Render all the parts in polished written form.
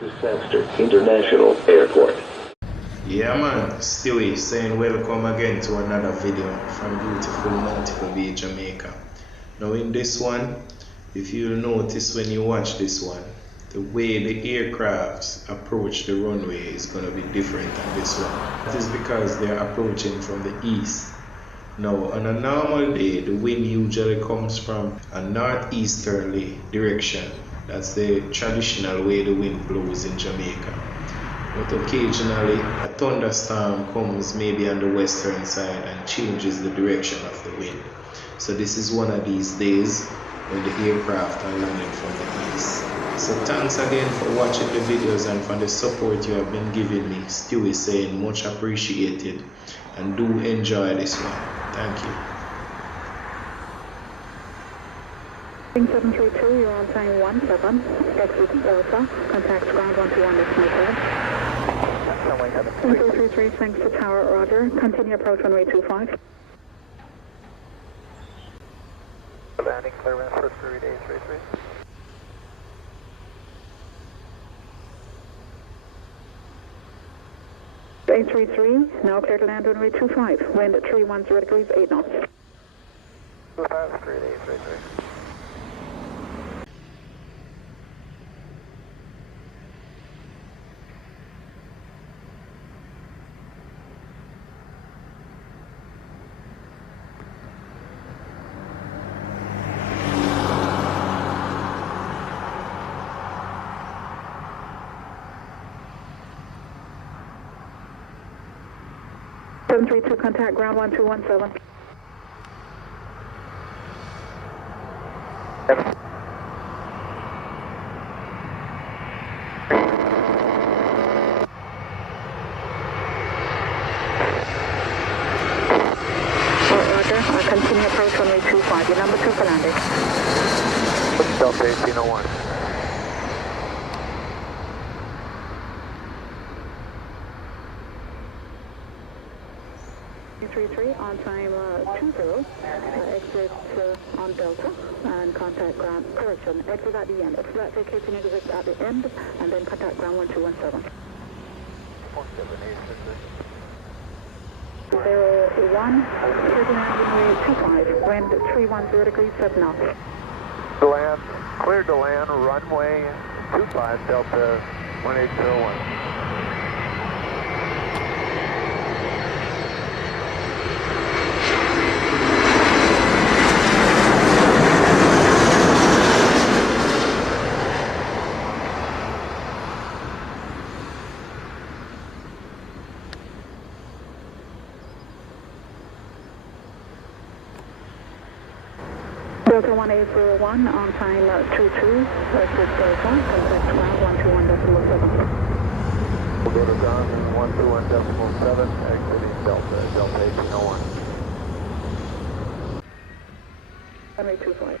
Disaster International Airport. Yeah man, Stewie saying welcome again to another video from beautiful Montego Bay, Jamaica. Now in this one, if you'll notice when you watch this one, the way the aircrafts approach the runway is going to be different than this one. That is because they're approaching from the east. Now on a normal day, the wind usually comes from a northeasterly direction. That's the traditional way the wind blows in Jamaica. But occasionally a thunderstorm comes maybe on the western side and changes the direction of the wind. So this is one of these days when the aircraft are landing from the east. So thanks again for watching the videos and for the support you have been giving me. Stewie saying much appreciated, and do enjoy this one. Thank you. 732, you're on time 17, exit Delta, contact ground 121 destination. 333, thanks to tower, roger. Continue approach runway 25. Landing clearance for 3 days, 33. A330, now clear to land runway 25, wind at 310 degrees, 8 knots. 25, 3 days, 33. Seven three two, contact ground 1217. Roger, continue approach runway 25, your number 2 for landing. Delta 1801. 333 on time 20, exit on Delta and contact ground, correction, exit at the end. Exit at vacating exit at the end and then contact ground 1217. 01, runway 25, wind 310 degrees 7 knots. To land, cleared to land, runway 25, Delta 1801. Delta 1801 on time 22, exit Delta, contact ground 121.7. We'll go to ground 121.7, exiting Delta 1801. Runway 25.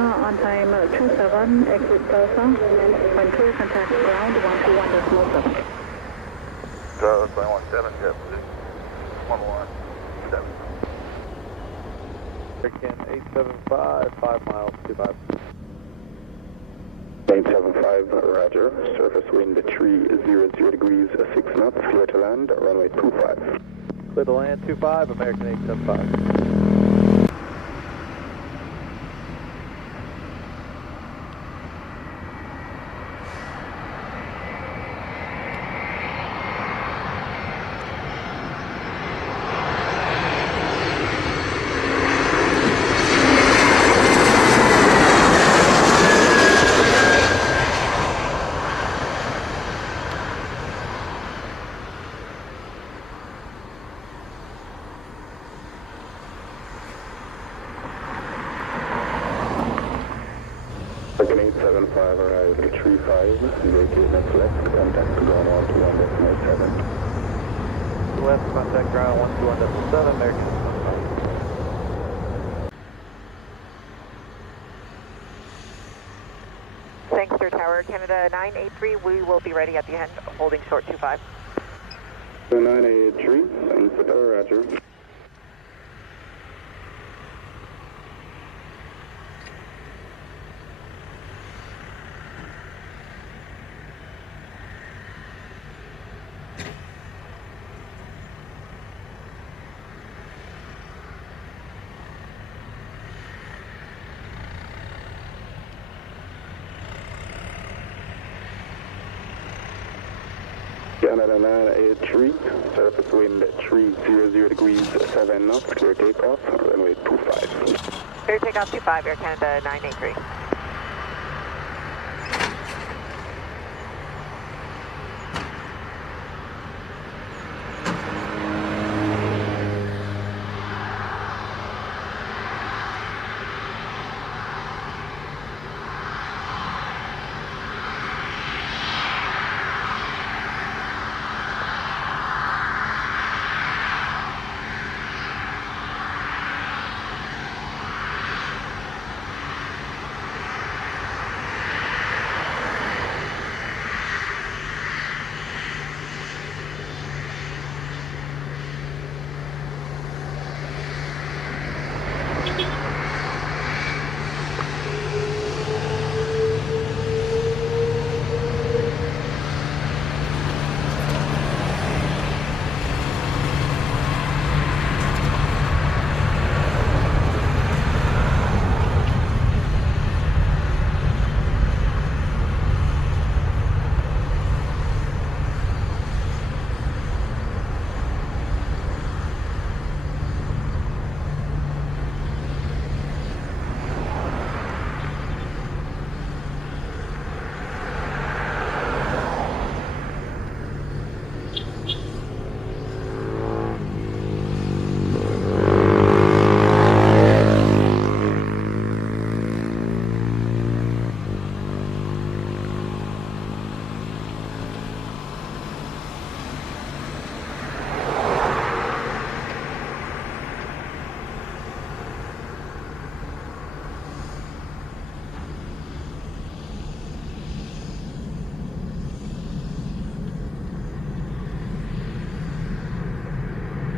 On time 27, exit Delta, when clear, contact ground 121.7. Delta 117, JetBlue 117. American 875, 5 miles, 25. 875, roger. Surface wind 300 degrees, 6 knots, clear to land, runway 25. Clear to land 25, American 875. 75 arrives at 35, vacate next left, contact ground 121.7. West, contact ground 121.7, American. Sangster Tower, Canada 983, we will be ready at the end, holding short 25. 983, Sangster Tower, roger. Canada 983, surface wind 300 degrees 7 knots, clear takeoff, runway 25. Clear takeoff 25, Air Canada 983.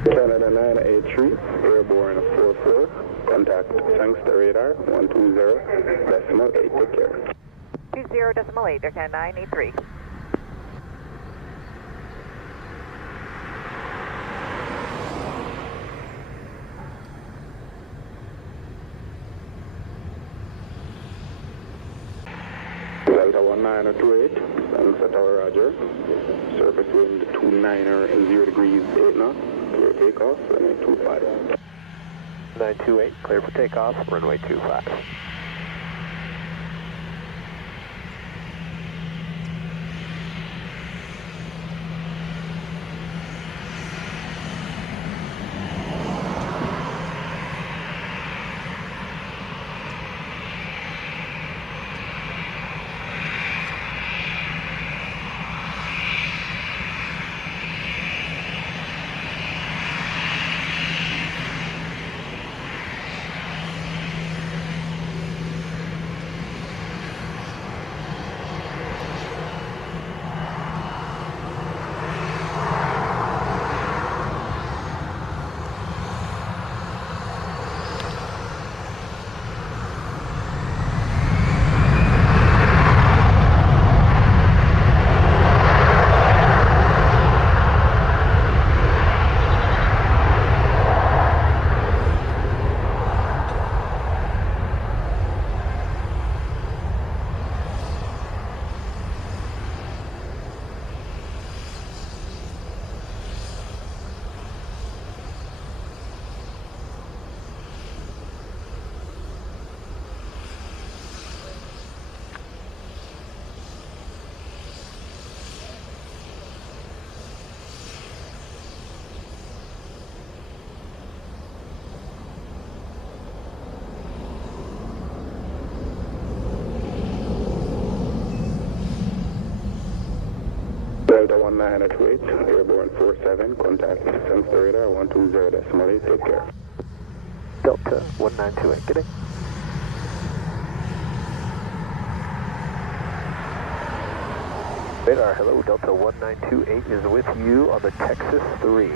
Canada 983, airborne 44, contact Sangster radar 120.8, take care. 20.8, Air Canada 983. Delta 1928, Sangster Tower, roger. Surface wind 290 degrees 8 knots, clear takeoff, runway 25. 928, clear for takeoff, runway 25. 1928, airborne 47, contact Sensor radar 120.8, take care. Delta 1928, good day. Radar, hello, Delta 1928 is with you on the Texas 3.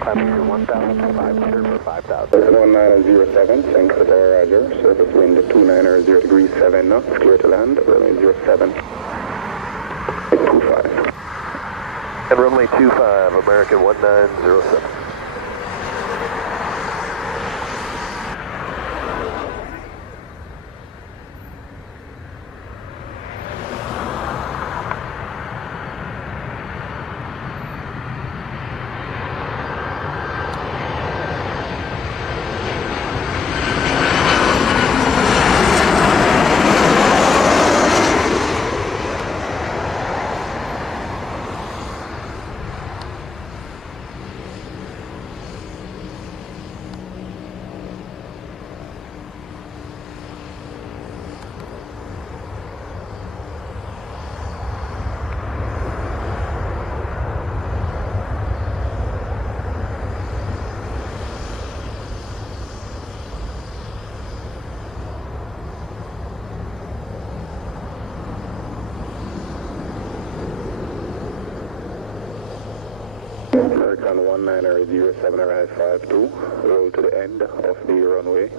Climbing to 1,500 for 5,000. 1907, thanks for tower, roger. Surface wind 290 degrees 7 knots, clear to land, runway 07. 25. And runway 25, American 1907. American 1907 arrive 52, roll to the end of the runway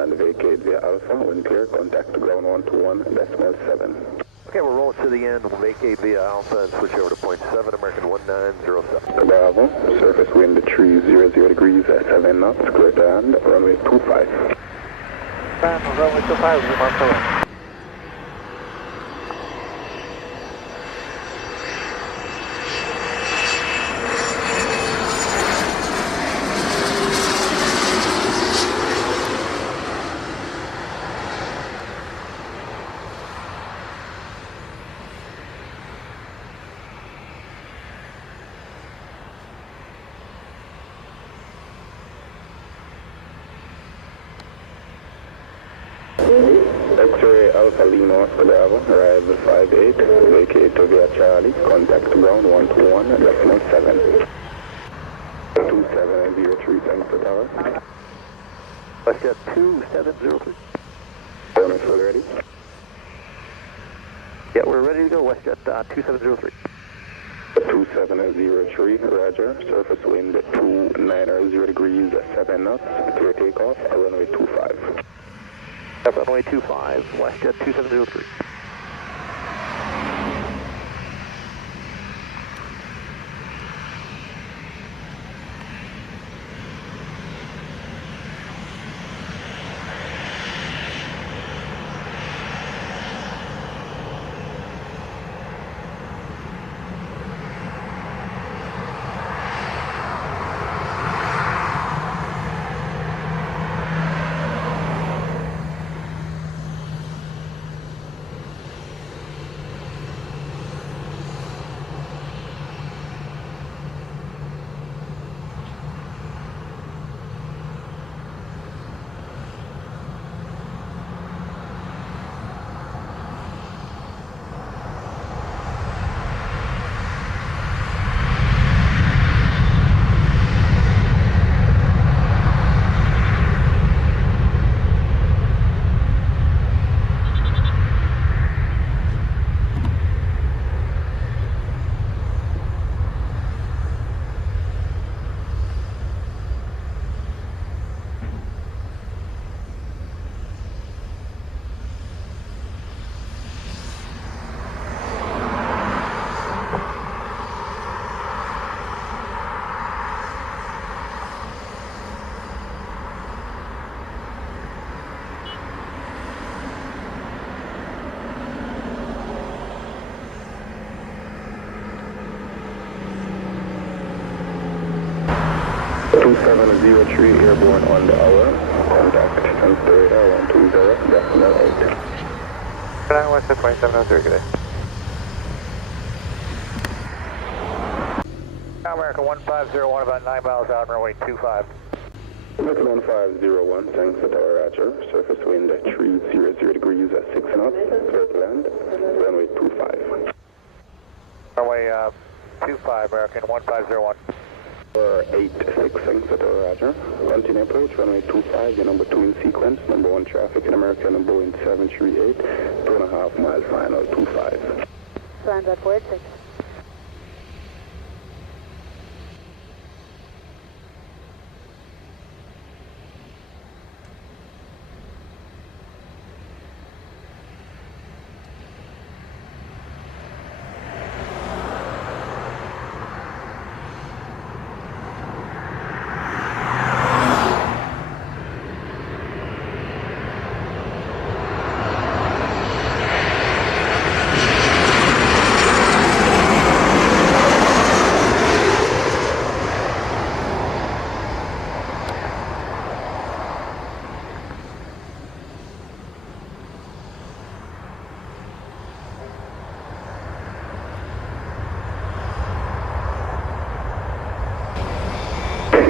and vacate via Alpha. When clear, contact ground 121.7. Okay, we'll roll it to the end, we'll vacate via Alpha and switch over to point 7, American 1907. Bravo, surface wind 300 degrees at 7 knots, clear to land, runway 25. Runway 25, we mark the run. X-ray Alpha Lima Bravo, arrival 58, vacate to via Charlie, contact ground 121.7. 2703, thanks for tower. WestJet 2703. Bonus full ready. Yeah, we're ready to go, WestJet 2703. 2703, roger, surface wind 290 degrees at 7 knots, clear takeoff, runway 25. Runway 25, WestJet 2703. Airborne on the hour, contact Sensor radar 120.8. Good night, WestJet 2703, good day. America 1501, about 9 miles out, runway 25. American 1501, thanks for tower, roger, surface wind 300 degrees at 6 knots, clear to land, runway 25. Runway 25, American 1501. 486, thanks at Roger. Continue approach, runway 25, your number 2 in sequence, number 1 traffic in America, number Boeing 738, 2.5 miles final, 25. Transat 486.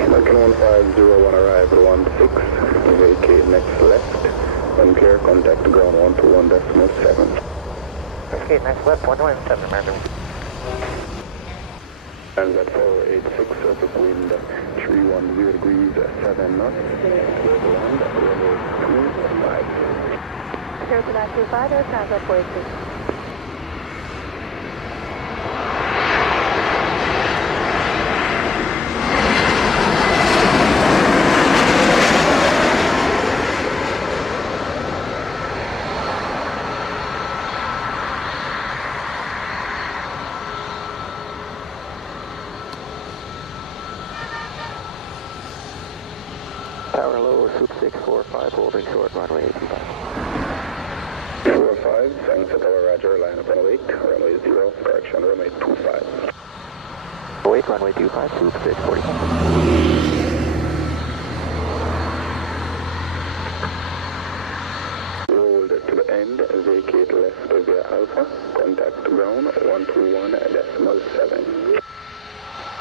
American 1501 arrival 16, vacate next left, unclear, contact ground 121.7. Escape next left, 127, American. Transat 486, surface wind 310 degrees, 7 knots, global land, runway 25. 0925, Air Transat 486. Tower low, Swoop 645, holding short, runway 25. 45, thanks at our Roger, line up on await, runway 0, correction, runway 25. Await, runway 25, Swoop 645. Rolled to the end, vacate left via Alpha, contact ground 121.7.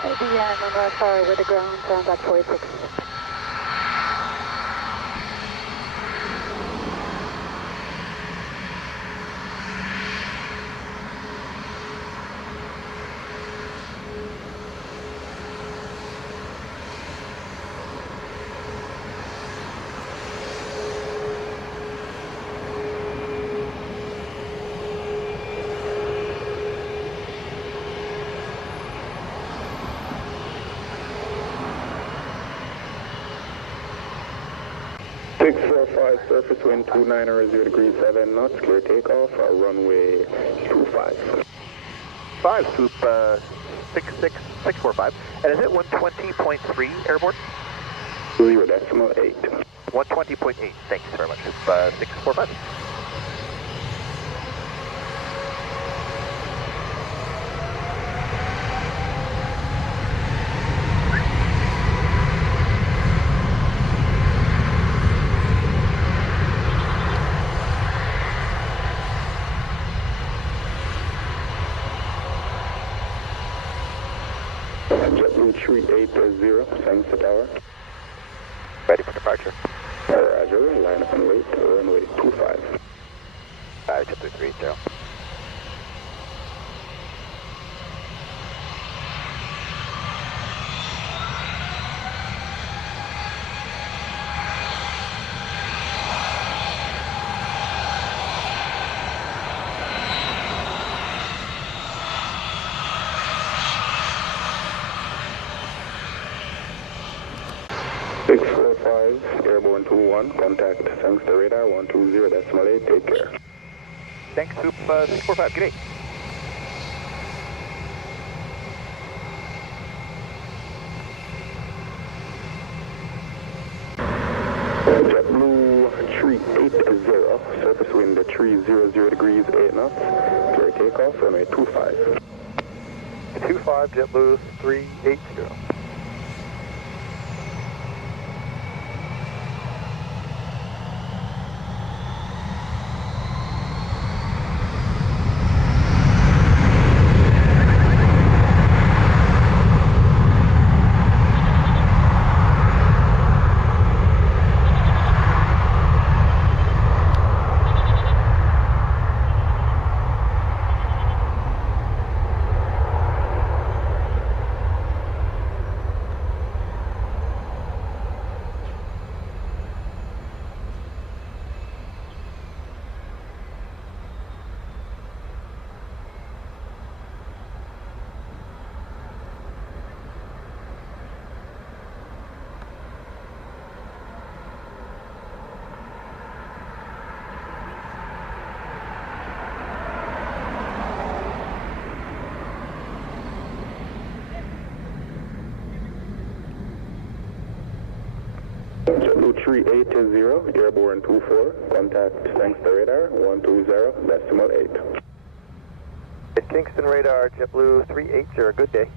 IBM on our far with the ground, Transat 486. Surface wind 29 degrees 7 knots, clear takeoff, runway 25. 5, Swoop 645. And is it 120.3 airborne? 0.8. 120.8, thanks very much. Swoop 645. JetBlue 380, thanks the tower. Ready for departure. Roger, line up and wait, runway 25. JetBlue 380. Airborne 21, contact thanks the radar 120.8, take care. Thanks, Swoop 645, good day. JetBlue 380, surface wind 300 degrees 8 knots, clear takeoff, runway 25. 25, JetBlue 380. 23880, airborne 24, contact Kingston radar 120.8. Kingston radar, JetBlue 380, good day.